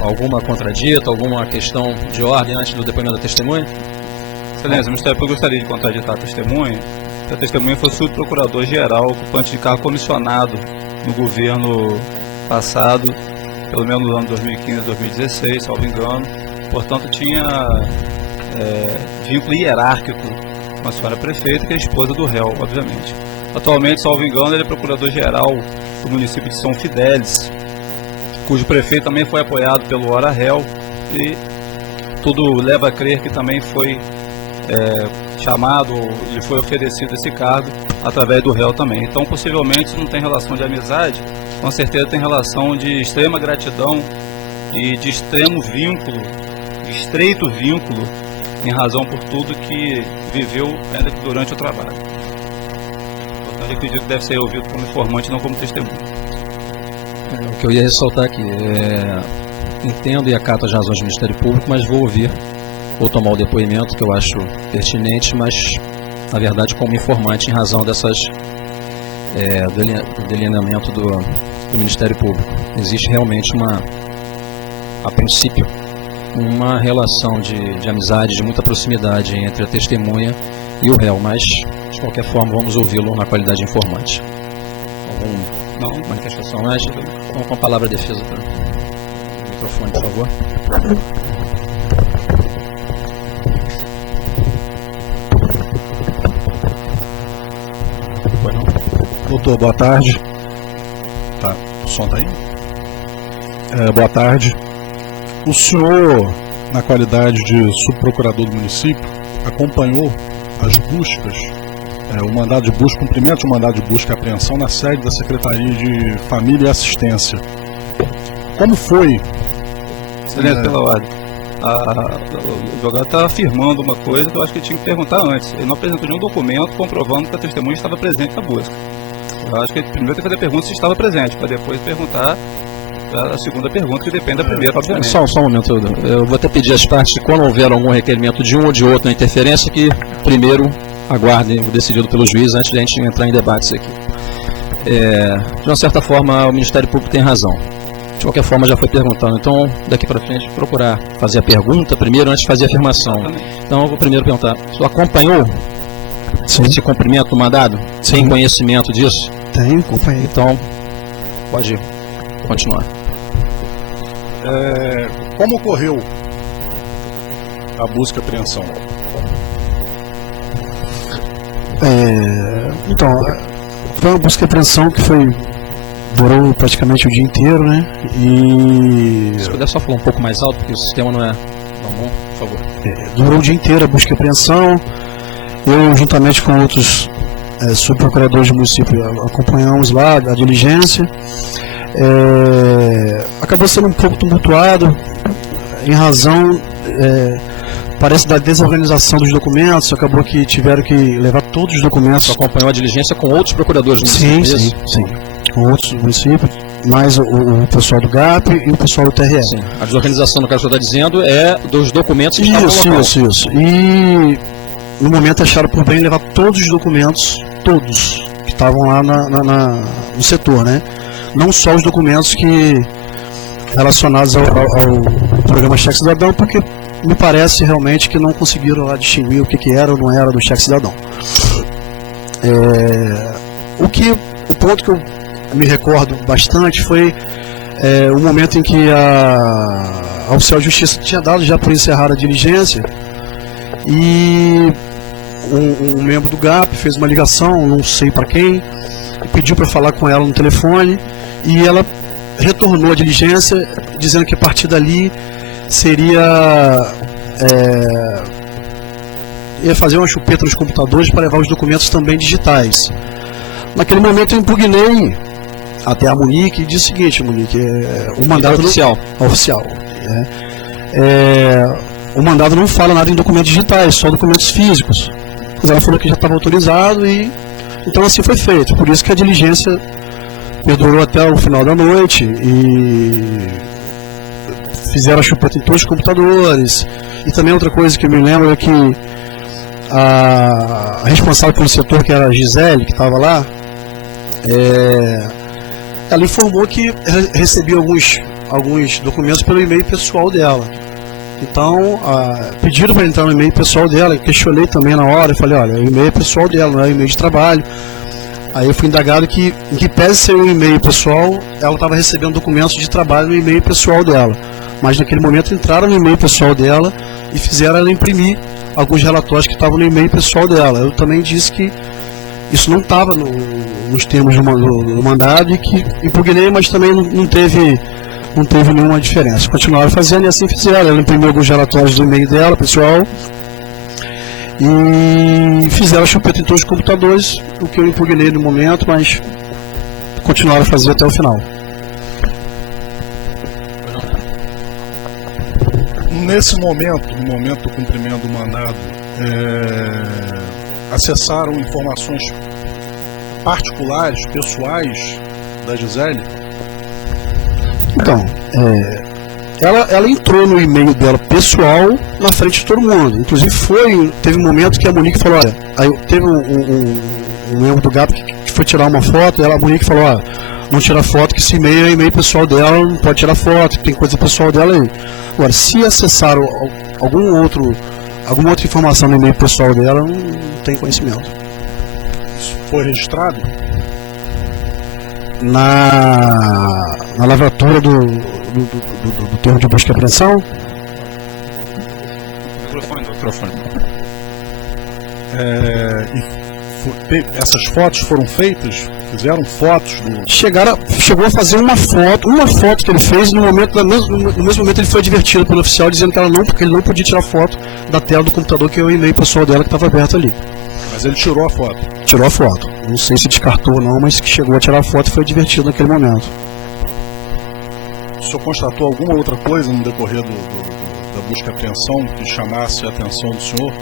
alguma contradita, alguma questão de ordem antes do depoimento da testemunha? Excelência, o Ministério Público gostaria de contraditar a testemunha. A testemunha foi subprocurador-geral, ocupante de cargo comissionado no governo passado, pelo menos no ano 2015 e 2016, salvo engano. Portanto, tinha vínculo hierárquico com a senhora prefeita, que é a esposa do réu, obviamente. Atualmente, salvo engano, ele é procurador-geral do município de São Fidélis, cujo prefeito também foi apoiado pelo ora réu, e tudo leva a crer que também foi chamado, lhe foi oferecido esse cargo através do réu também. Então, possivelmente, não tem relação de amizade, com certeza tem relação de extrema gratidão e de extremo vínculo, de estreito vínculo, em razão por tudo que viveu ainda que durante o trabalho. Portanto, eu acredito que deve ser ouvido como informante, não como testemunha. O que eu ia ressaltar aqui entendo e acato as razões do Ministério Público, mas vou tomar o depoimento que eu acho pertinente, mas na verdade como informante em razão dessas do delineamento do Ministério Público. Existe realmente a princípio uma relação de amizade, de muita proximidade entre a testemunha e o réu, mas de qualquer forma vamos ouvi-lo na qualidade de informante. Alguma manifestação mais? Vamos com a palavra de defesa para o microfone, por favor. Doutor, boa tarde. Tá, o som tá aí? Boa tarde. O senhor, na qualidade de subprocurador do município, acompanhou as buscas, o mandado de busca, cumprimento de mandado de busca e apreensão na sede da Secretaria de Família e Assistência. Como foi? Excelência, pela ordem. O advogado está afirmando uma coisa que eu acho que ele tinha que perguntar antes. Ele não apresentou nenhum documento comprovando que a testemunha estava presente na busca. Eu acho que ele primeiro tem que fazer a pergunta se estava presente, para depois perguntar a segunda pergunta, que depende da primeira, obviamente. Só um momento, eu vou até pedir às partes que quando houver algum requerimento de um ou de outro na interferência, que primeiro aguardem o decidido pelo juiz antes de a gente entrar em debates aqui. De uma certa forma, o Ministério Público tem razão. De qualquer forma, já foi perguntando. Então, daqui para frente, procurar fazer a pergunta primeiro antes de fazer a afirmação. Exatamente. Então, eu vou primeiro perguntar. O senhor acompanhou esse cumprimento do mandado? Sim. Tem conhecimento disso? Tenho, acompanhei. Então, pode continuar. Como ocorreu a busca e apreensão? Então, foi uma busca e apreensão que durou praticamente o dia inteiro, né? E Se puder só falar um pouco mais alto, porque o sistema não é tão bom, por favor. Durou o dia inteiro a busca e apreensão. Eu, juntamente com outros subprocuradores do município, acompanhamos lá a diligência. Acabou sendo um pouco tumultuado em razão, parece, da desorganização dos documentos. Acabou que tiveram que levar todos os documentos. Você acompanhou a diligência com outros procuradores do município? Sim, com outros municípios, mais o pessoal do GAP e o pessoal do TRE. Sim. A desorganização, no caso que você está dizendo, é dos documentos que estavam no local. Isso. E no momento acharam por bem levar todos os documentos, todos, que estavam lá no setor, né? Não só os documentos relacionados ao programa Cheque Cidadão, porque me parece realmente que não conseguiram lá distinguir o que era ou não era do Cheque Cidadão. O ponto que eu me recordo bastante foi o momento em que a oficial de justiça tinha dado já por encerrada a diligência, e um membro do GAP fez uma ligação, não sei para quem, e pediu para falar com ela no telefone, e ela retornou a diligência dizendo que a partir dali ia fazer uma chupeta nos computadores para levar os documentos também digitais. Naquele momento eu impugnei até a Monique e disse o seguinte: Monique, o mandado oficial. O mandado não fala nada em documentos digitais, só documentos físicos. Mas ela falou que já estava autorizado, e então assim foi feito. Por isso que a diligência perdurou até o final da noite e fizeram a chupeta em todos os computadores. E também outra coisa que eu me lembro é que a responsável pelo setor, que era a Gisele, que estava lá, ela informou que recebia alguns alguns documentos pelo e-mail pessoal dela. Então, pediram para entrar no e-mail pessoal dela, eu questionei também na hora, eu falei, olha, o e-mail é pessoal dela, não é o e-mail de trabalho. Aí eu fui indagado que, em que pese ser um e-mail pessoal, ela estava recebendo documentos de trabalho no e-mail pessoal dela. Mas naquele momento entraram no e-mail pessoal dela e fizeram ela imprimir alguns relatórios que estavam no e-mail pessoal dela. Eu também disse que isso não estava nos termos do mandado e que impugnei, mas também não teve nenhuma diferença. Continuaram fazendo e assim fizeram. Ela imprimiu alguns relatórios do e-mail dela, pessoal, e fizeram a chupeta em todos os computadores, o que eu impugnei no momento, mas continuaram a fazer até o final. Nesse momento, no momento do cumprimento do mandado, acessaram informações particulares, pessoais da Gisele? Então, ela entrou no e-mail dela pessoal na frente de todo mundo. Inclusive teve um momento que a Monique falou, olha, aí teve um membro do GAP que foi tirar uma foto, e a Monique falou, olha, não tira foto, que esse e-mail é e-mail pessoal dela, não pode tirar foto, tem coisa pessoal dela aí. Agora, se acessaram alguma outra informação no e-mail pessoal dela, não tem conhecimento. Isso foi registrado? Na lavratura do termo de busca e apreensão? Microfone. Essas fotos foram feitas? Fizeram fotos do... Chegou a fazer uma foto que ele fez, no mesmo momento ele foi advertido pelo oficial dizendo que ele não podia tirar foto da tela do computador, que é o e-mail pessoal dela que estava aberto ali. Mas ele tirou a foto? Tirou a foto. Não sei se descartou ou não, mas que chegou a tirar a foto e foi advertido naquele momento. O senhor constatou alguma outra coisa no decorrer da busca e apreensão que chamasse a atenção do senhor?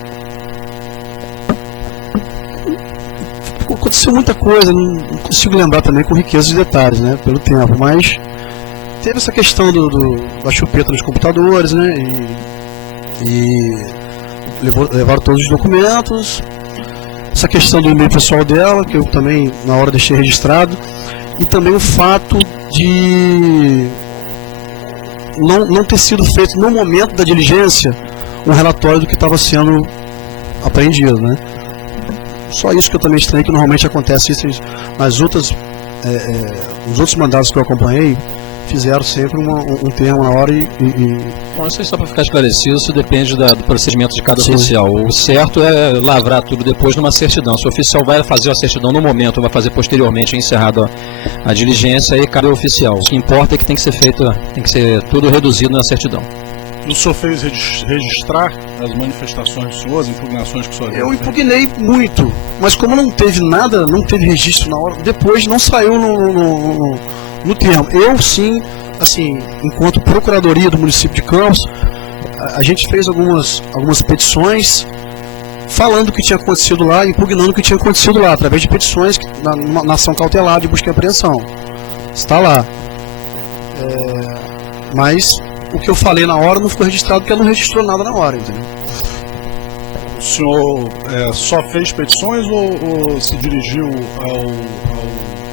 Aconteceu muita coisa, não consigo lembrar também com riqueza de detalhes, né, pelo tempo, mas teve essa questão da chupeta dos computadores, né, e levaram todos os documentos, essa questão do e-mail pessoal dela, que eu também na hora deixei registrado, e também o fato de não ter sido feito no momento da diligência um relatório do que estava sendo apreendido, né. Só isso que eu também estranhei, que normalmente acontece isso nas outras, os outros mandados que eu acompanhei, fizeram sempre um termo na hora Bom, isso aí só para ficar esclarecido, isso depende do procedimento de cada Sim. oficial. O certo é lavrar tudo depois numa certidão. Se o oficial vai fazer a certidão no momento ou vai fazer posteriormente, encerrada a diligência, aí cabe ao oficial. O que importa é que tem que ser tudo reduzido na certidão. E o senhor fez registrar as manifestações do senhor, as impugnações que o senhor... Eu impugnei muito, mas como não teve nada, não teve registro na hora, depois não saiu no termo. Eu sim, assim, enquanto Procuradoria do município de Campos, a gente fez algumas petições falando o que tinha acontecido lá, impugnando o que tinha acontecido lá, através de petições na ação cautelar de busca e apreensão. Está lá. Mas o que eu falei na hora não ficou registrado, porque ela não registrou nada na hora, entendeu? O senhor só fez petições ou se dirigiu ao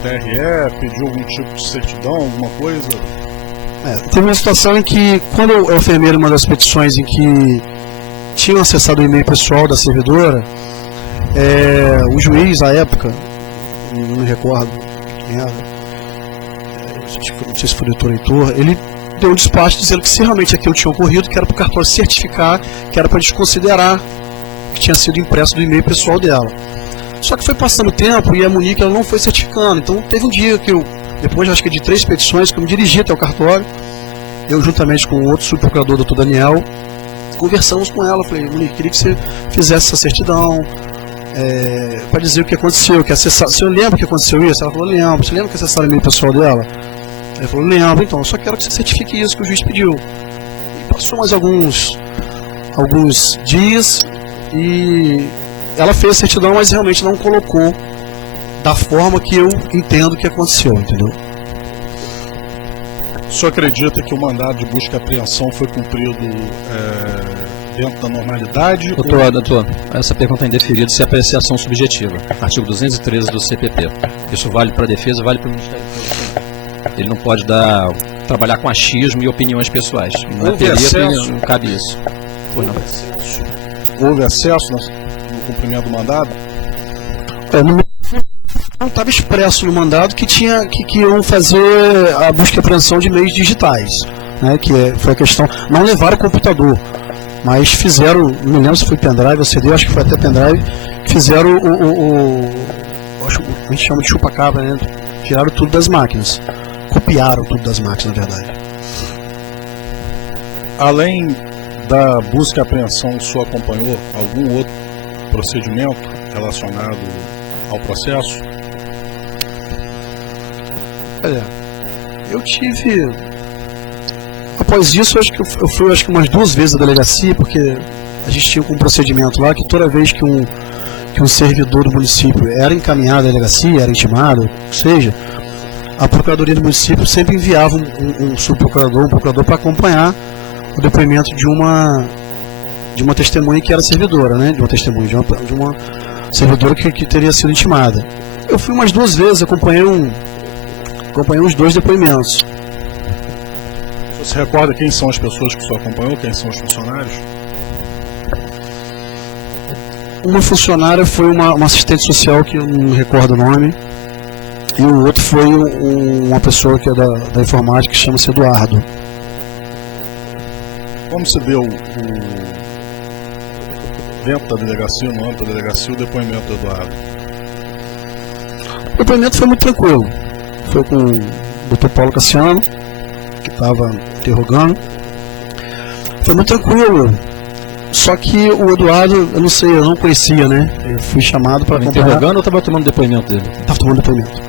TRE, pediu algum tipo de certidão, alguma coisa? Teve uma situação em que, quando eu firmei uma das petições em que tinham acessado o e-mail pessoal da servidora, o juiz, à época, não me recordo quem era, não sei se foi o doutor Heitor, ele deu um despacho dizendo que se realmente aquilo tinha ocorrido, que era para o cartório certificar, que era para desconsiderar que tinha sido impresso do e-mail pessoal dela. Só que foi passando o tempo e a Monique ela não foi certificando. Então teve um dia que eu, depois acho que de 3 petições, que eu me dirigi até o cartório, eu juntamente com o outro subprocurador, doutor Daniel, conversamos com ela, falei, Monique, queria que você fizesse essa certidão, para dizer o que aconteceu, que acessar. Você lembra que aconteceu isso? Ela falou, lembro. Você lembra que acessaram o e-mail pessoal dela? Ele falou, lembro, então, eu só quero que você certifique isso que o juiz pediu. E passou mais alguns dias e ela fez a certidão, mas realmente não colocou da forma que eu entendo que aconteceu, entendeu? O senhor acredita que o mandado de busca e apreensão foi cumprido dentro da normalidade? Doutor, essa pergunta é indeferida se é apreciação subjetiva. Artigo 213 do CPP. Isso vale para a defesa, vale para o Ministério Público. Ele não pode dar trabalhar com achismo e opiniões pessoais. Na Houve teoria acesso? não cabe isso. Pois não. Houve acesso no cumprimento do mandado? Não estava expresso no mandado que iam fazer a busca e apreensão de meios digitais, né, foi a questão, não levaram o computador, mas fizeram, não me lembro se foi pendrive ou CD, acho que foi até pendrive, fizeram acho que a gente chama de chupa-cabra, né, tiraram tudo das máquinas, copiaram tudo das máquinas, na verdade. Além da busca e apreensão, o senhor acompanhou algum outro procedimento relacionado ao processo? Olha, eu tive... Após isso, acho que eu fui umas 2 vezes à delegacia, porque a gente tinha um procedimento lá que toda vez que um servidor do município era encaminhado à delegacia, era intimado, ou seja, a Procuradoria do município sempre enviava um subprocurador, um procurador para acompanhar o depoimento de uma testemunha que era servidora, né? De uma testemunha, de uma servidora que teria sido intimada. Eu fui umas 2 vezes, acompanhei os 2 depoimentos. Você recorda quem são as pessoas que o senhor acompanhou? Quem são os funcionários? Uma funcionária foi uma assistente social, que eu não me recordo o nome, e o outro foi uma pessoa que é da informática, que chama-se Eduardo. Como se deu dentro da delegacia, no âmbito da delegacia, o depoimento do Eduardo? O depoimento foi muito tranquilo. Foi com o Dr. Paulo Cassiano, que estava interrogando. Foi muito tranquilo. Só que o Eduardo, eu não sei, eu não conhecia, né? Eu fui chamado para acompanhar. Interrogando ou estava tomando depoimento dele? Estava tomando depoimento.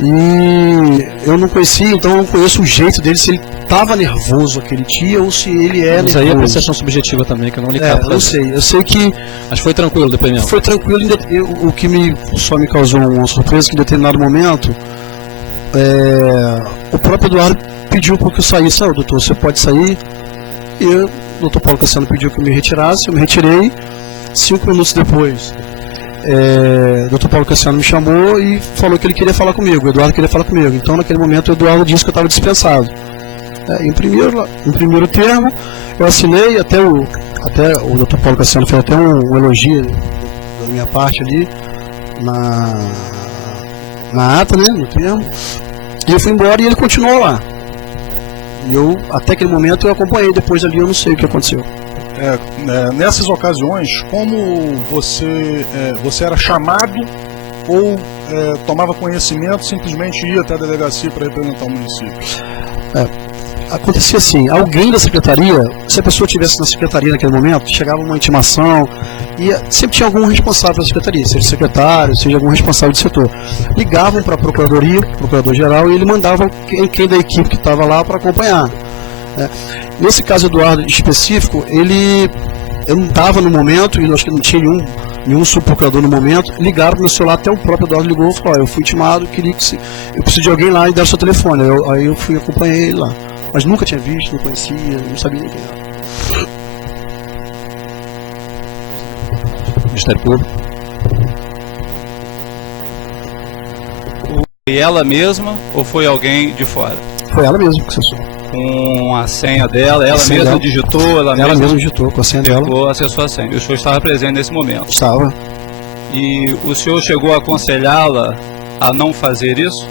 E eu não conhecia, então eu não conheço o jeito dele, se ele estava nervoso aquele dia ou se ele é Mas nervoso. aí é apreciação subjetiva também, que eu não lhe capto. Eu sei. Eu sei que Mas foi tranquilo o depoimento? foi tranquilo. O que só me causou uma surpresa, que em determinado momento o próprio Eduardo pediu para que eu saísse. Doutor, você pode sair? E o doutor Paulo Cassiano pediu que eu me retirasse, eu me retirei. 5 minutos depois, o Dr. Paulo Cassiano me chamou e falou que ele queria falar comigo, o Eduardo queria falar comigo. Então, naquele momento, o Eduardo disse que eu estava dispensado. Em primeiro termo, eu assinei, até o Dr. Paulo Cassiano fez até um elogio da minha parte ali, na ata, né, no termo, e eu fui embora e ele continuou lá. E até aquele momento, eu acompanhei, depois ali eu não sei o que aconteceu. Nessas ocasiões, como você era chamado ou tomava conhecimento, simplesmente ia até a delegacia para representar o município? Acontecia assim, alguém da secretaria, se a pessoa estivesse na secretaria naquele momento, chegava uma intimação e sempre tinha algum responsável da secretaria, seja secretário, seja algum responsável do setor. Ligavam para a procuradoria, procurador-geral, e ele mandava quem da equipe que estava lá para acompanhar. Nesse caso, Eduardo específico, eu não estava no momento, e acho que não tinha nenhum subprocurador no momento. Ligaram para o meu celular, até o próprio Eduardo ligou e falou: eu fui intimado, eu preciso de alguém lá, e deram seu telefone. Aí eu fui acompanhei ele lá. Mas nunca tinha visto, não conhecia, não sabia nem quem era. Ministério Público. Foi ela mesma ou foi alguém de fora? Foi ela mesma que acessou. Com a senha dela, ela senha mesma dela. digitou, ela Ela mesma mesma digitou com a senha dela. pegou, acessou a senha. E o senhor estava presente nesse momento. Estava. E o senhor chegou a aconselhá-la a não fazer isso?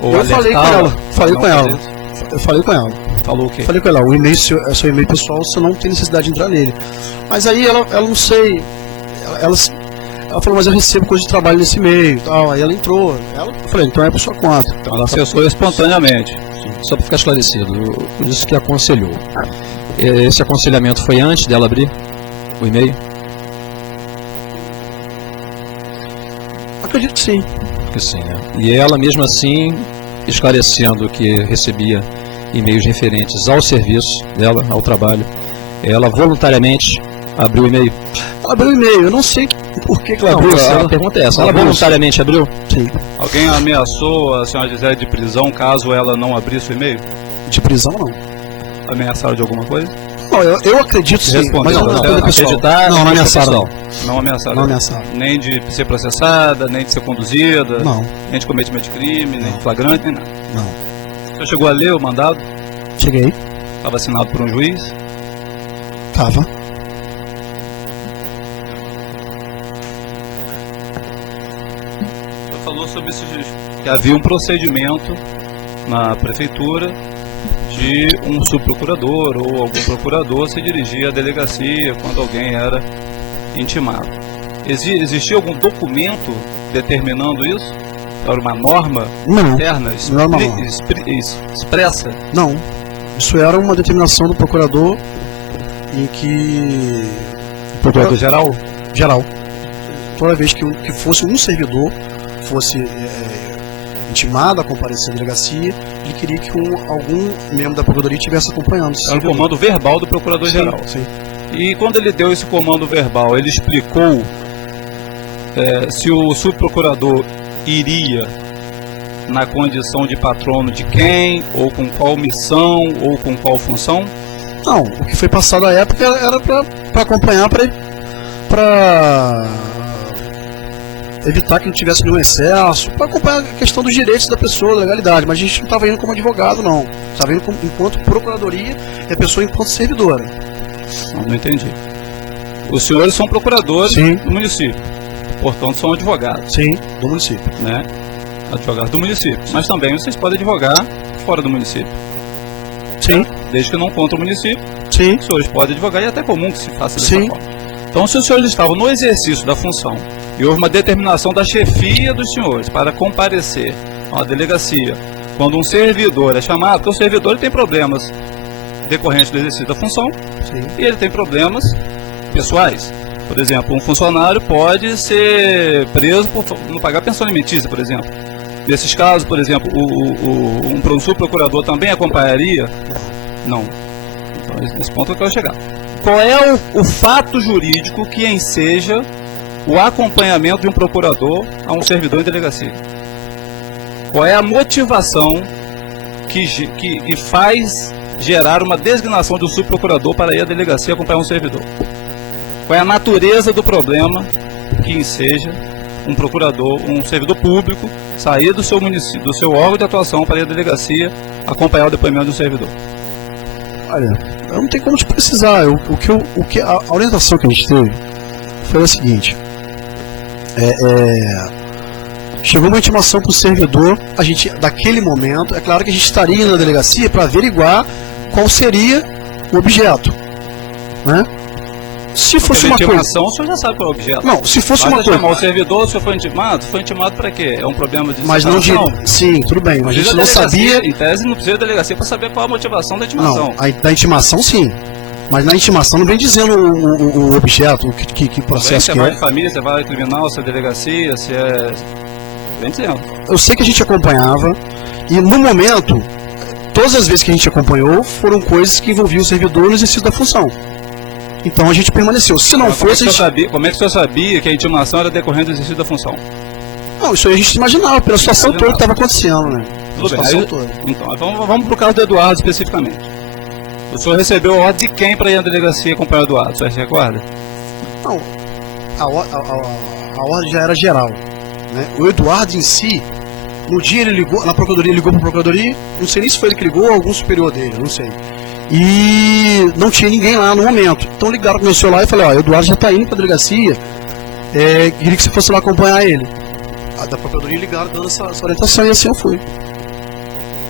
Ou Eu falei com alertá-la ela. Falei a não com fazer ela. isso? Eu falei com ela. Falou o quê? Falei com ela, o e-mail é seu e-mail pessoal, você não tem necessidade de entrar nele. Mas aí ela não sei, ela falou, mas eu recebo coisa de trabalho nesse e-mail e tal. Aí ela entrou. Eu falei, então é por sua conta. Então ela acessou espontaneamente. Só para ficar esclarecido, eu disse que aconselhou. Esse aconselhamento foi antes dela abrir o e-mail? Acredito que sim. Que sim, né? E ela mesmo assim, esclarecendo que recebia e-mails referentes ao serviço dela, ao trabalho, ela voluntariamente abriu o e-mail? Ela abriu o e-mail, eu não sei por que ela abriu. A pergunta é essa, ela voluntariamente abriu? Sim. Alguém ameaçou a senhora Gisele de prisão caso ela não abrisse o e-mail? De prisão, não. Ameaçaram de alguma coisa? Não, eu acredito sim. Respondeu, Mas não, não, acreditar, não ameaçaram, não. Não ameaçaram? Não ameaçaram. Nem de ser processada, nem de ser conduzida, Não, nem de cometimento de crime, nem de flagrante, nem nada. não. senhor chegou a ler o mandado? Cheguei. Estava assinado por um juiz? Tava. O senhor falou sobre que havia um procedimento na prefeitura de um subprocurador ou algum procurador se dirigir à delegacia quando alguém era intimado. Existia algum documento determinando isso? Era uma norma Não. interna Não era uma norma. expressa? Não. Isso era uma determinação do procurador em que... Procurador geral? Geral. Toda vez que fosse um servidor fosse intimado a comparecer à delegacia, ele queria que algum membro da Procuradoria estivesse acompanhando. Era o comando verbal do Procurador-Geral. Sim. E quando ele deu esse comando verbal, ele explicou se o subprocurador iria na condição de patrono de quem, ou com qual missão, ou com qual função? Não, o que foi passado à época era para acompanhar, para evitar que não tivesse nenhum excesso, para acompanhar a questão dos direitos da pessoa, da legalidade, mas a gente não estava indo como advogado, não. Estava indo enquanto procuradoria e a pessoa enquanto servidora. Não entendi. Os senhores são procuradores Sim. do município, portanto são advogados, Sim, do município. né? Advogados do município. Mas também vocês podem advogar fora do município. Sim, Desde que não contra o município, sim, os senhores podem advogar e é até comum que se faça dessa Sim. forma. Então, se os senhores estavam no exercício da função e houve uma determinação da chefia dos senhores para comparecer a uma delegacia, quando um servidor é chamado, porque o servidor ele tem problemas decorrentes do exercício da função sim. e ele tem problemas pessoais. Por exemplo, um funcionário pode ser preso por não pagar pensão alimentícia, por exemplo. Nesses casos, por exemplo, um subprocurador também acompanharia? Não. Então, nesse ponto eu quero chegar. Qual é o fato jurídico que enseja o acompanhamento de um procurador a um servidor em delegacia? Qual é a motivação que faz gerar uma designação de um subprocurador para ir à delegacia acompanhar um servidor? Qual é a natureza do problema que enseja um procurador, um servidor público, sair do seu município, do seu órgão de atuação para ir à delegacia acompanhar o depoimento de um servidor? Olha, eu não tenho como te precisar. A orientação que a gente teve foi a seguinte: chegou uma intimação para o servidor, a gente, daquele momento, é claro que a gente estaria na delegacia para averiguar qual seria o objeto, né? Se fosse uma coisa... intimação, o senhor já sabe qual é o objeto. Não, se fosse Basta uma coisa... chamar o servidor, o senhor foi intimado? Foi intimado para quê? É um problema de Mas não separação? Sim, tudo bem, mas a gente não sabia... Em tese, não precisa de delegacia para saber qual a motivação da intimação. Não, da intimação sim. Mas na intimação não vem dizendo o objeto, que processo Você que vai é. de família, você vai criminal, se é delegacia, se é... Vem dizendo. Eu sei que a gente acompanhava, e no momento, todas as vezes que a gente acompanhou, foram coisas que envolviam o servidor no exercício da função. Então a gente permaneceu. Se não fosse... Como é que o senhor sabia que a intimação era decorrente do exercício da função? Não, isso aí a gente imaginava, pela situação toda que estava acontecendo, né? Tudo bem. Situação Aí, toda. então, vamos para o caso do Eduardo especificamente. O senhor recebeu a ordem de quem para ir à delegacia acompanhar o Eduardo? O senhor se recorda? Não, a ordem já era geral, né? O Eduardo em si, no dia ele ligou, na procuradoria, ligou para a procuradoria, não sei nem se foi ele que ligou ou algum superior dele, não sei. E não tinha ninguém lá no momento. Então ligaram pro meu celular e falei, ó, o Eduardo já está indo para a delegacia, queria que você fosse lá acompanhar ele. A da procuradoria ligaram dando essa orientação e assim eu fui.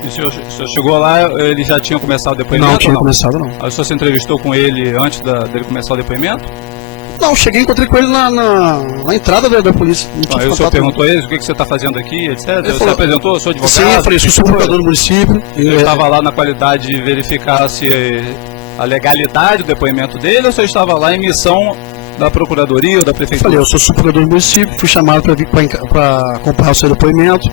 E o senhor chegou lá, ele já tinha começado o depoimento? Não tinha começado não. Aí o senhor se entrevistou com ele antes dele começar o depoimento? Não, cheguei e encontrei com ele na entrada da polícia. Não tinha Aí o senhor contato, perguntou a ele o que você está fazendo aqui, etc. Você falou- apresentou, eu sou advogado? Sim, eu falei, sou procurador do município. Eu estava lá na qualidade de verificar se a legalidade do depoimento dele, ou você estava lá em missão da procuradoria ou da Eu prefeitura? falei, eu sou subprocurador do município, fui chamado para vir para acompanhar o seu depoimento.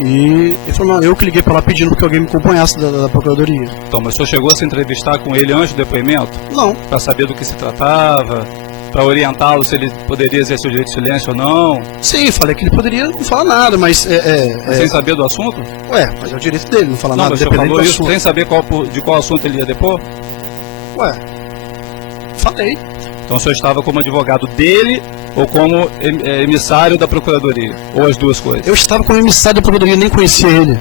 E ele falou, não, eu que liguei para lá pedindo que alguém me acompanhasse da procuradoria. Então, mas o senhor chegou a se entrevistar com ele antes do depoimento? Não, Para saber do que se tratava? Para orientá-lo se ele poderia exercer o direito de silêncio ou não? sim, falei que ele poderia não falar nada, mas Sem saber do assunto? mas é o direito dele, não falar Não, nada, mas o senhor dependendo falou do isso assunto. sem saber de qual assunto ele ia depor? Falei. Então o senhor estava como advogado dele ou como emissário da procuradoria? Ou as duas coisas? Eu estava como emissário da procuradoria, nem conhecia ele.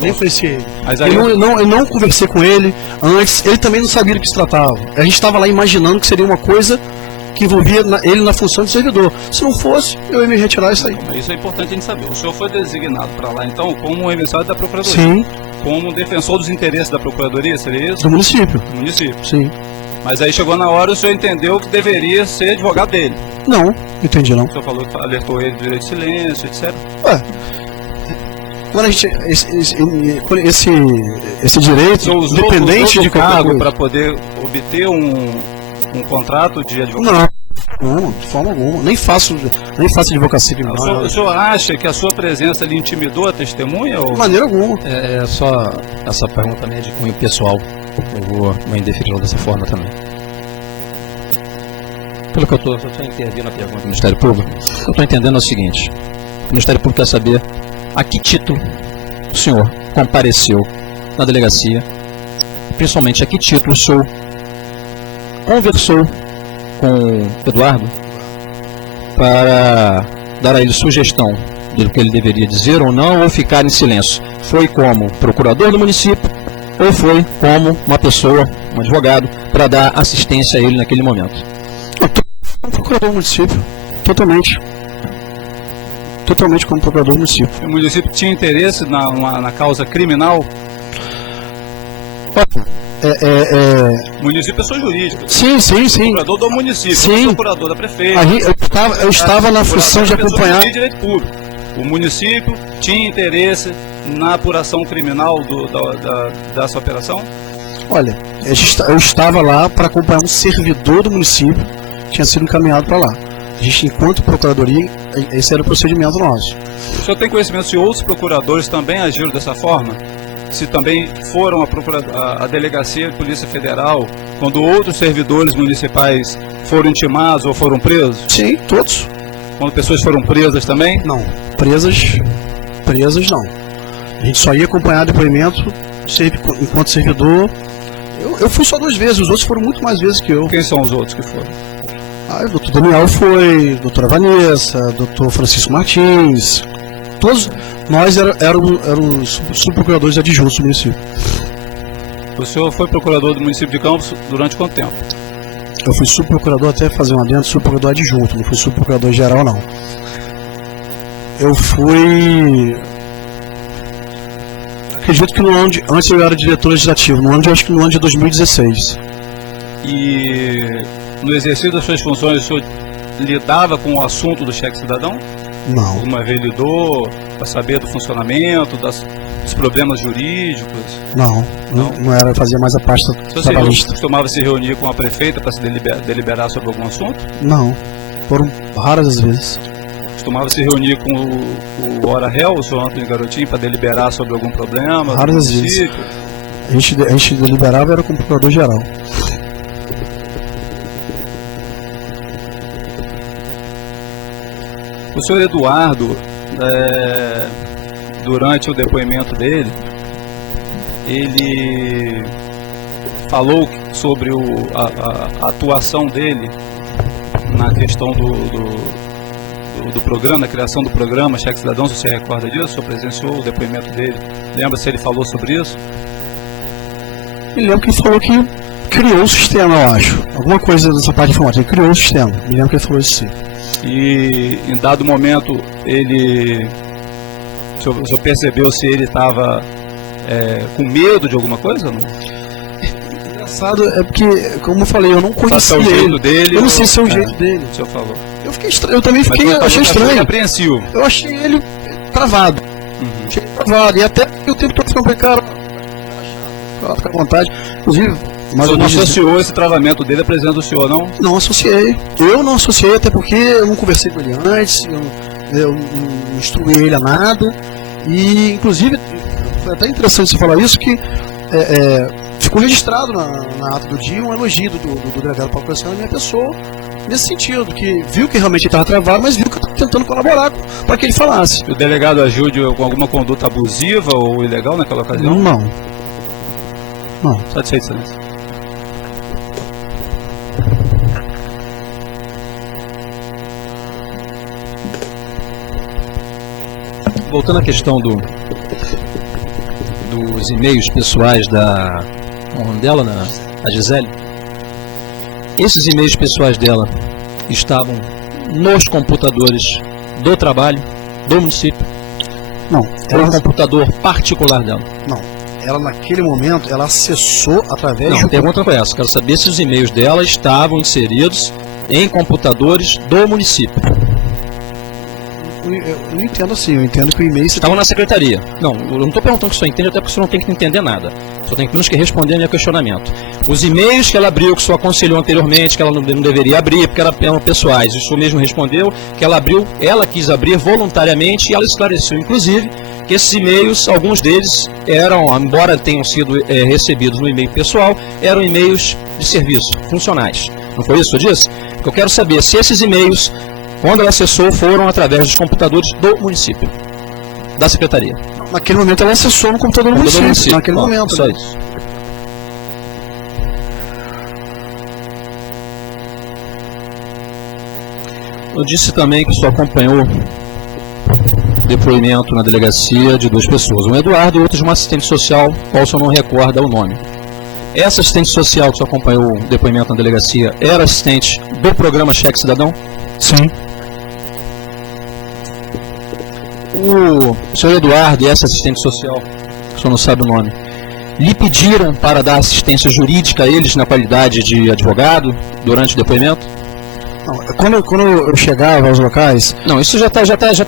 Nem conheci ele. Mas aí, Eu não conversei com ele antes, ele também não sabia do que se tratava. A gente estava lá imaginando que seria uma coisa que envolvia ele na função de servidor. Se não fosse, eu ia me retirar e sair. Mas isso é importante a gente saber. O senhor foi designado para lá, então, como um emissário da Procuradoria. Sim, Como um defensor dos interesses da Procuradoria, seria isso? do município. Do município. Sim. Mas aí chegou na hora, o senhor entendeu que deveria ser advogado dele. Não, entendi não. O senhor falou que alertou ele do direito de silêncio, etc. Ué, quando a gente. Esse direito, O senhor usou independente do de qualquer cargo coisa. para poder obter um contrato de advogado? Não, de forma alguma. Nem faço advocacia criminal. O senhor acha que a sua presença ali intimidou a testemunha? Ou... De maneira alguma. É só essa pergunta minha de cunho pessoal. Eu vou indeferi-la dessa forma também. Pelo que eu estou intervindo na pergunta do Ministério Público, o que eu estou entendendo é o seguinte: o Ministério Público quer saber a que título o senhor compareceu na delegacia, principalmente a que título o senhor conversou com o Eduardo para dar a ele sugestão do que ele deveria dizer ou não, ou ficar em silêncio. Foi como procurador do município ou foi como uma pessoa, um advogado, para dar assistência a ele naquele momento? Como procurador do município. Totalmente como procurador do município. O município tinha interesse na causa criminal? O município é pessoa jurídica. Sim. Procurador do município, Sim. procurador da prefeita. Eu estava na função de acompanhar. Direito público. O município tinha interesse na apuração criminal dessa operação? Olha, eu estava lá para acompanhar um servidor do município que tinha sido encaminhado para lá. A gente, enquanto procuradoria, esse era o procedimento nosso. O senhor tem conhecimento se outros procuradores também agiram dessa forma? Se também foram a delegacia de Polícia Federal, quando outros servidores municipais foram intimados ou foram presos? Sim, todos. Quando pessoas foram presas também? Não, presas não. A gente só ia acompanhar depoimento enquanto servidor. Eu fui só 2 vezes, os outros foram muito mais vezes que eu. Quem são os outros que foram? O doutor Daniel foi, a doutora Vanessa, doutor Francisco Martins. Todos nós éramos subprocuradores adjuntos do município. O senhor foi procurador do município de Campos durante quanto tempo? Eu fui subprocurador, até fazer um adendo, subprocurador adjunto, não fui subprocurador geral não. Eu fui... Acredito que no ano de... Antes eu era diretor legislativo, acho que no ano de 2016. E no exercício das suas funções, o senhor lidava com o assunto do cheque cidadão? Não. Alguma vez lidou para saber do funcionamento, dos problemas jurídicos? Não era, fazia mais a pasta trabalhista. Você costumava se reunir com a prefeita para se deliberar sobre algum assunto? Não, foram raras as vezes. Costumava se reunir com o Hora Réu, o senhor Antônio Garotinho, para deliberar sobre algum problema? Raras as vezes. A gente deliberava era com o procurador geral. O senhor Eduardo, durante o depoimento dele, ele falou sobre a atuação dele na questão do programa, na criação do programa Cheque Cidadão. Se você recorda disso, o senhor presenciou o depoimento dele? Lembra se ele falou sobre isso? Me lembro que ele falou que criou o sistema, eu acho. Alguma coisa dessa parte de informática. Ele criou o sistema. Me lembro que ele falou isso sim. E em dado momento o senhor percebeu se ele estava com medo de alguma coisa? Não? Engraçado é porque, como eu falei, eu não conhecia ele. Dele, eu não sei se é o jeito dele. O senhor falou. Eu fiquei estranho, eu também fiquei, achei estranho. Apreensivo. Eu achei ele travado. Achei ele travado. E até o tempo todo falando, cara, fica à vontade. Inclusive, mas não associou esse travamento dele à presença do senhor, não? Não associei. Eu não associei, até porque eu não conversei com ele antes, eu não instruí ele a nada. E, inclusive, foi até interessante você falar isso, que ficou registrado na ata do dia um elogio do delegado Paulo Cassiano à minha pessoa, nesse sentido, que viu que realmente ele estava travado, mas viu que eu estava tentando colaborar para que ele falasse. O delegado agiu com alguma conduta abusiva ou ilegal naquela ocasião? Não. Satisfeito, excelência. Voltando à questão dos e-mails pessoais da... Qual é o nome dela? A Gisele. Esses e-mails pessoais dela estavam nos computadores do trabalho, do município? Não. Era um computador particular dela? Não. Ela, naquele momento, ela acessou através Não, a pergunta foi essa. Quero saber se os e-mails dela estavam inseridos em computadores do município. Eu não entendo assim, eu entendo que o e-mail... Estavam na secretaria. Não, eu não estou perguntando que o senhor entende, até porque o senhor não tem que entender nada. Só tem apenas que responder ao meu questionamento. Os e-mails que ela abriu, que o senhor aconselhou anteriormente, que ela não deveria abrir, porque eram pessoais, e o senhor mesmo respondeu que ela abriu, ela quis abrir voluntariamente, e ela esclareceu, inclusive, que esses e-mails, alguns deles eram, embora tenham sido recebidos no e-mail pessoal, eram e-mails de serviço, funcionais. Não foi isso que eu disse? Eu quero saber se esses e-mails, quando ela acessou, foram através dos computadores do município, da secretaria. Naquele momento ela acessou no computador do município. Naquele momento. Só isso. Eu disse também que só acompanhou depoimento na delegacia de duas pessoas, um Eduardo e outro de uma assistente social, qual só não recorda o nome. Essa assistente social que só acompanhou o depoimento na delegacia era assistente do programa Cheque Cidadão? Sim. O senhor Eduardo e essa assistente social, que o senhor não sabe o nome, lhe pediram para dar assistência jurídica a eles na qualidade de advogado durante o depoimento? Não, quando eu chegava aos locais... Não, isso já tá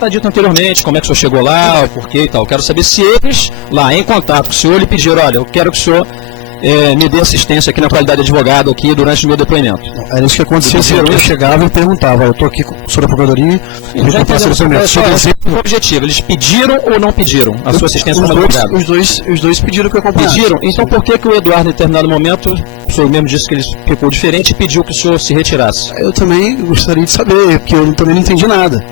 dito anteriormente, como é que o senhor chegou lá, o porquê e tal. Quero saber se eles, lá em contato com o senhor, lhe pediram, olha, eu quero que o senhor me dê assistência aqui na qualidade de advogado aqui durante o meu depoimento. Era isso que acontecia. Eu chegava e perguntava, eu estou aqui sobre a procuradoria, eu já entendi o objetivo. Eles pediram ou não pediram a sua assistência como advogado? Os dois pediram que eu acompanhasse. Pediram? Então por que o Eduardo, em determinado momento, o senhor mesmo disse que ele ficou diferente e pediu que o senhor se retirasse? Eu também gostaria de saber, porque eu também não entendi nada.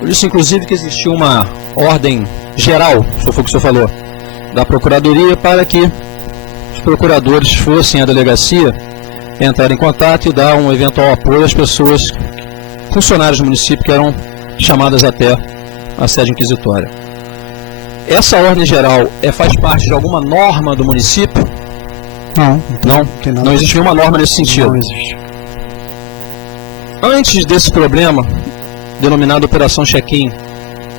Eu disse, inclusive, que existia uma ordem geral, se foi o que o senhor falou, da Procuradoria para que os procuradores fossem à delegacia, entrar em contato e dar um eventual apoio às pessoas, funcionários do município, que eram chamadas até a sede inquisitória. Essa ordem geral faz parte de alguma norma do município? Não existe nenhuma norma nesse sentido. Não existe. Antes desse problema, denominado Operação Check-in,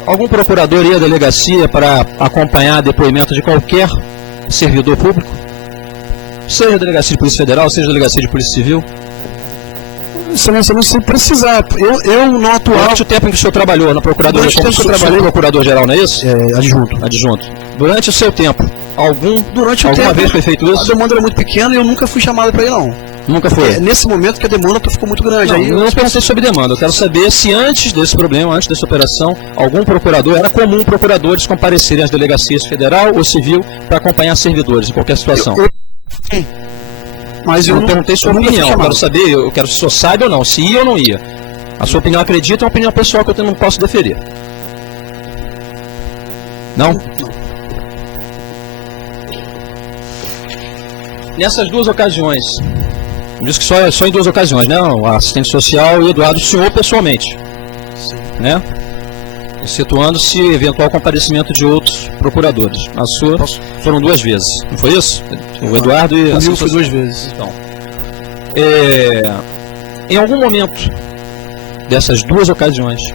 algum procurador ia à delegacia para acompanhar depoimento de qualquer servidor público? Seja a delegacia de Polícia Federal, seja a delegacia de Polícia Civil? Você não se precisar. Eu não atuava... Durante o tempo em que o senhor trabalhou na Procuradoria, como o senhor trabalhou procurador-geral, não é isso? Adjunto. Durante o seu tempo, alguma vez foi feito isso? A demanda era muito pequena e eu nunca fui chamado para ir, não. Nunca foi? Nesse momento que a demanda ficou muito grande. Eu não perguntei sobre demanda, eu quero saber se antes desse problema, antes dessa operação, algum procurador, era comum procuradores comparecerem às delegacias federal ou civil para acompanhar servidores em qualquer situação. Sim. Mas eu não perguntei sua opinião, eu quero saber, eu quero se o senhor sabe ou não, se ia ou não ia. A sua opinião, acredita, é uma opinião pessoal que eu não posso deferir. Não? Nessas duas ocasiões, eu disse que só em duas ocasiões, né? O assistente social e o Eduardo, o senhor pessoalmente. Sim. Né? Excetuando-se eventual comparecimento de outros procuradores. A sua foram duas vezes, não foi isso? O Eduardo e a sua foi duas vezes. Então, em algum momento dessas duas ocasiões,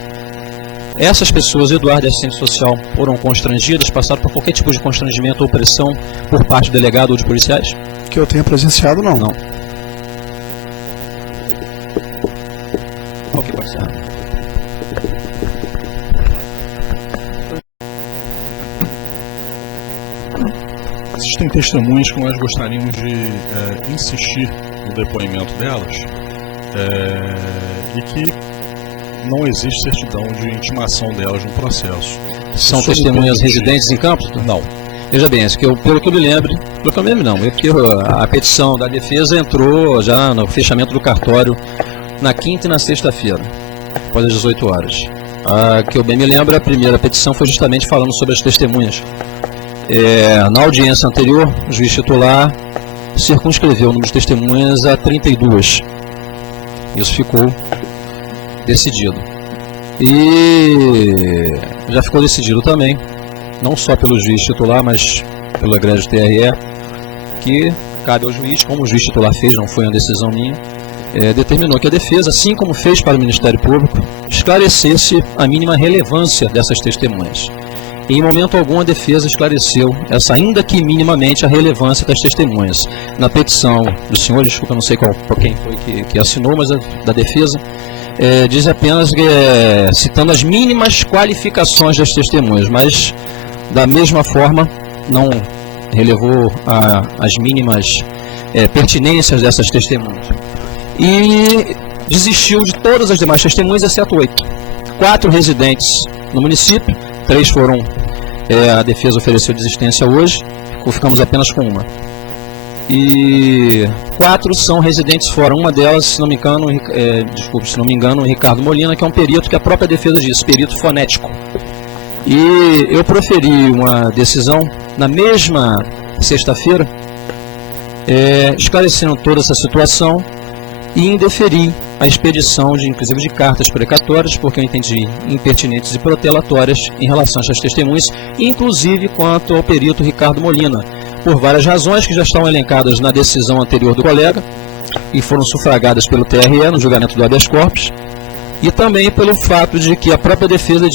essas pessoas, Eduardo e assistente social, foram constrangidas, passaram por qualquer tipo de constrangimento ou pressão por parte do delegado ou de policiais? Que eu tenha presenciado, não. Não. Ok, pode ser. Existem testemunhas que nós gostaríamos de insistir no depoimento delas e que não existe certidão de intimação delas no processo. São testemunhas residentes em Campos? Não. Veja bem, pelo que eu me lembro, é porque a petição da defesa entrou já no fechamento do cartório na quinta e na sexta-feira, após as 18 horas. Que eu bem me lembro, a primeira petição foi justamente falando sobre as testemunhas. Na audiência anterior, o juiz titular circunscreveu o número de testemunhas a 32. Isso ficou decidido. E já ficou decidido também, não só pelo juiz titular, mas pelo egrégio TRE, que cabe ao juiz, como o juiz titular fez, não foi uma decisão minha, determinou que a defesa, assim como fez para o Ministério Público, esclarecesse a mínima relevância dessas testemunhas. E em momento algum a defesa esclareceu essa, ainda que minimamente, a relevância das testemunhas. Na petição do senhor, desculpa, não sei quem foi que assinou, mas da defesa, diz apenas citando as mínimas qualificações das testemunhas, mas da mesma forma não relevou as mínimas pertinências dessas testemunhas. E desistiu de todas as demais testemunhas, exceto 8. 4 residentes no município, 3 foram, a defesa ofereceu desistência hoje, ficamos apenas com uma. E 4 são residentes fora, uma delas, se não me engano, o Ricardo Molina, que é um perito que a própria defesa diz, perito fonético. E eu proferi uma decisão na mesma sexta-feira, esclarecendo toda essa situação e indeferi a expedição, inclusive de cartas precatórias, porque eu entendi impertinentes e protelatórias em relação a essas testemunhas, inclusive quanto ao perito Ricardo Molina, por várias razões que já estão elencadas na decisão anterior do colega e foram sufragadas pelo TRE no julgamento do habeas corpus, e também pelo fato de que a própria defesa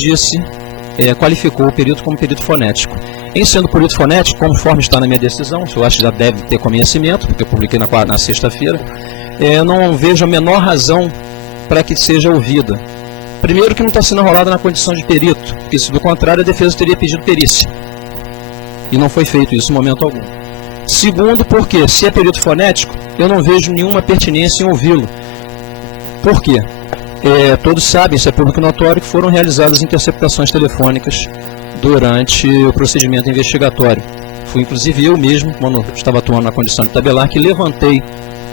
qualificou o perito como perito fonético. Em sendo perito fonético, conforme está na minha decisão, eu acho que já deve ter conhecimento, porque eu publiquei na sexta-feira, eu não vejo a menor razão para que seja ouvida. Primeiro, que não está sendo enrolada na condição de perito, porque se do contrário a defesa teria pedido perícia. E não foi feito isso em momento algum. Segundo, porque se é perito fonético, eu não vejo nenhuma pertinência em ouvi-lo. Por quê? Todos sabem, isso é público notório, que foram realizadas interceptações telefônicas durante o procedimento investigatório. Fui inclusive eu mesmo, quando estava atuando na condição de tabelar, que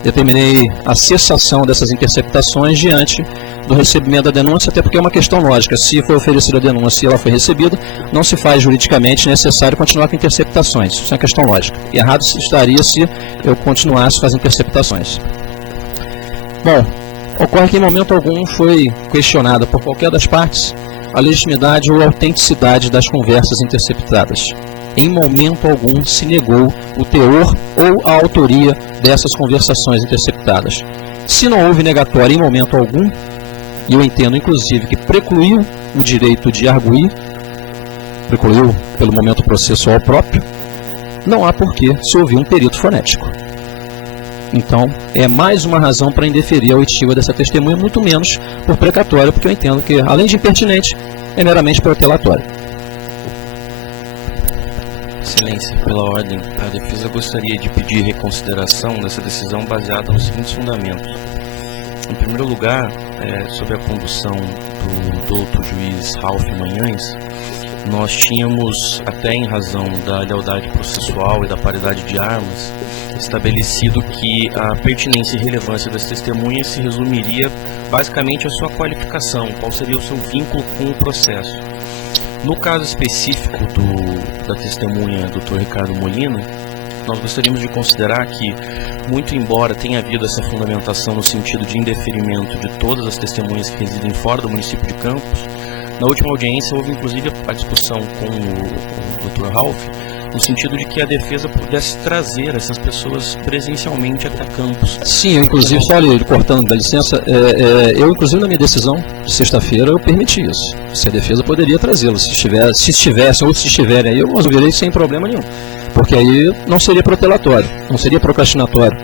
determinei a cessação dessas interceptações diante do recebimento da denúncia, até porque é uma questão lógica. Se for oferecida a denúncia e ela foi recebida, não se faz juridicamente necessário continuar com interceptações. Isso é uma questão lógica. E errado estaria se eu continuasse com as interceptações. Bom, ocorre que em momento algum foi questionada por qualquer das partes a legitimidade ou a autenticidade das conversas interceptadas. Em momento algum se negou o teor ou a autoria dessas conversações interceptadas. Se não houve negatório em momento algum, e eu entendo inclusive que precluiu o direito de arguir, precluiu pelo momento processual próprio, não há porquê se ouvir um perito fonético. Então, é mais uma razão para indeferir a oitiva dessa testemunha, muito menos por precatório, porque eu entendo que, além de impertinente, é meramente protelatório. Excelência, pela ordem, a defesa gostaria de pedir reconsideração dessa decisão baseada nos seguintes fundamentos. Em primeiro lugar, sob a condução do doutor juiz Ralph Manhães, nós tínhamos, até em razão da lealdade processual e da paridade de armas, estabelecido que a pertinência e relevância das testemunhas se resumiria basicamente à sua qualificação, qual seria o seu vínculo com o processo. No caso específico da testemunha Dr. Ricardo Molina, nós gostaríamos de considerar que, muito embora tenha havido essa fundamentação no sentido de indeferimento de todas as testemunhas que residem fora do município de Campos, na última audiência houve inclusive a discussão com o Dr. Ralph, no sentido de que a defesa pudesse trazer essas pessoas presencialmente até Campos. Sim, eu inclusive, só ali, cortando da licença, eu inclusive na minha decisão de sexta-feira eu permiti isso. Se a defesa poderia trazê-lo, se estivessem ou se estiverem aí, eu resolveria sem problema nenhum. Porque aí não seria protelatório, não seria procrastinatório.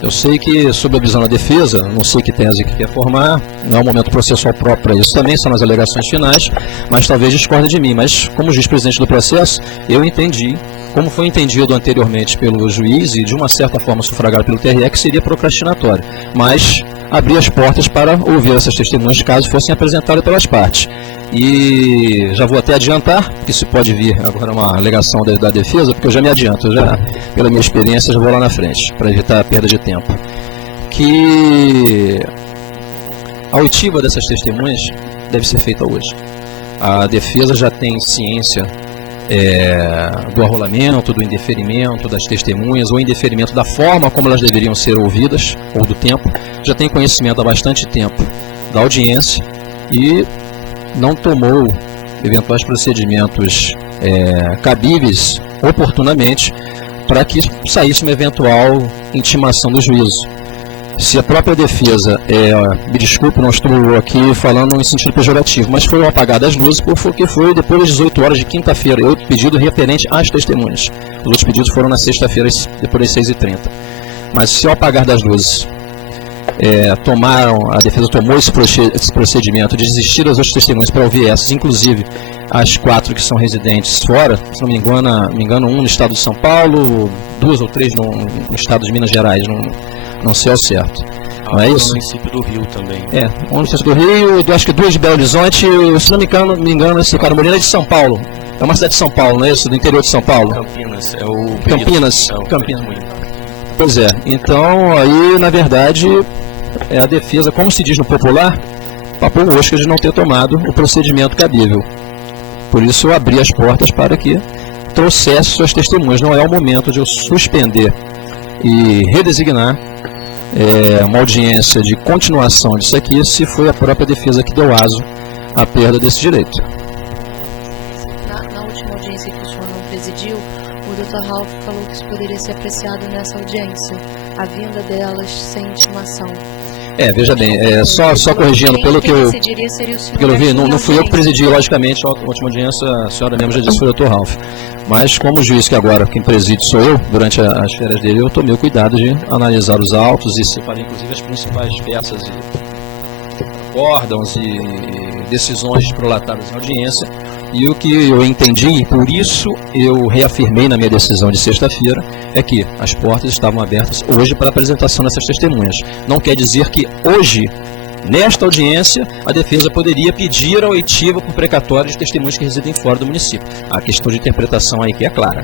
Eu sei que, sob a visão da defesa, não sei que tese que quer formar, não é o momento processual próprio para isso também, são as alegações finais, mas talvez discorde de mim. Mas, como juiz presidente do processo, eu entendi, como foi entendido anteriormente pelo juiz e de uma certa forma sufragado pelo TRE, que seria procrastinatório. Mas abrir as portas para ouvir essas testemunhas caso fossem apresentadas pelas partes. E já vou até adiantar, que se pode vir agora uma alegação da defesa, porque eu já me adianto, pela minha experiência, já vou lá na frente, para evitar a perda de tempo. Que a oitiva dessas testemunhas deve ser feita hoje. A defesa já tem ciência do arrolamento, do indeferimento das testemunhas, ou indeferimento da forma como elas deveriam ser ouvidas, ou do tempo. Já tem conhecimento há bastante tempo da audiência e não tomou eventuais procedimentos cabíveis oportunamente para que saísse uma eventual intimação do juízo. Se a própria defesa, me desculpe, não estou aqui falando em sentido pejorativo, mas foram apagadas as luzes porque foi depois das 18 horas de quinta-feira, outro pedido referente às testemunhas. Os outros pedidos foram na sexta-feira, depois das 6h30. Mas se ao apagar das luzes, a defesa tomou esse procedimento de desistir das outras testemunhas para ouvir essas, inclusive as 4 que são residentes fora, se não me engano, 1 no estado de São Paulo, 2 ou 3 no estado de Minas Gerais, não sei ao certo. Não é isso? No município do Rio também. Um no município do Rio, acho que 2 de Belo Horizonte, se não me engano, esse cara Moreno é de São Paulo. É uma cidade de São Paulo, não é isso? Do interior de São Paulo? Campinas, Campinas. Campinas. Pois é, então aí na verdade a defesa, como se diz no popular, papou mosca de não ter tomado o procedimento cabível. Por isso eu abri as portas para que trouxesse suas testemunhas. Não é o momento de eu suspender e redesignar uma audiência de continuação disso aqui, se foi a própria defesa que deu aso à perda desse direito. Na última audiência que o senhor não presidiu, o Dr. Ralph falou que isso poderia ser apreciado nessa audiência, a vinda delas sem intimação. Veja bem, só corrigindo, pelo que eu vi, não fui eu que presidi, logicamente, a última audiência, a senhora mesmo já disse, foi o Dr. Ralph. Mas como juiz que agora quem preside sou eu, durante as férias dele, eu tomei o cuidado de analisar os autos e separei inclusive as principais peças e acórdãos e decisões prolatadas na audiência. E o que eu entendi, por isso eu reafirmei na minha decisão de sexta-feira, é que as portas estavam abertas hoje para a apresentação dessas testemunhas. Não quer dizer que hoje, nesta audiência, a defesa poderia pedir a oitiva por precatório de testemunhas que residem fora do município. A questão de interpretação aí que é clara.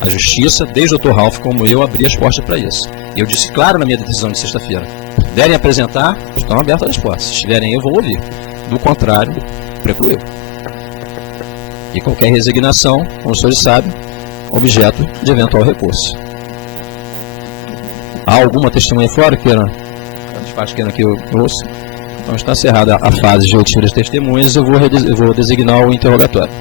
A Justiça, desde o Dr. Ralph como eu, abri as portas para isso. E eu disse claro na minha decisão de sexta-feira. Se puderem apresentar, estão abertas as portas. Se estiverem, eu vou ouvir. Do contrário, precluo. E qualquer resignação, como os senhores sabem, objeto de eventual recurso. Há alguma testemunha fora que eu ouço? Então está encerrada a fase de oitiva das testemunhas, eu vou designar o interrogatório.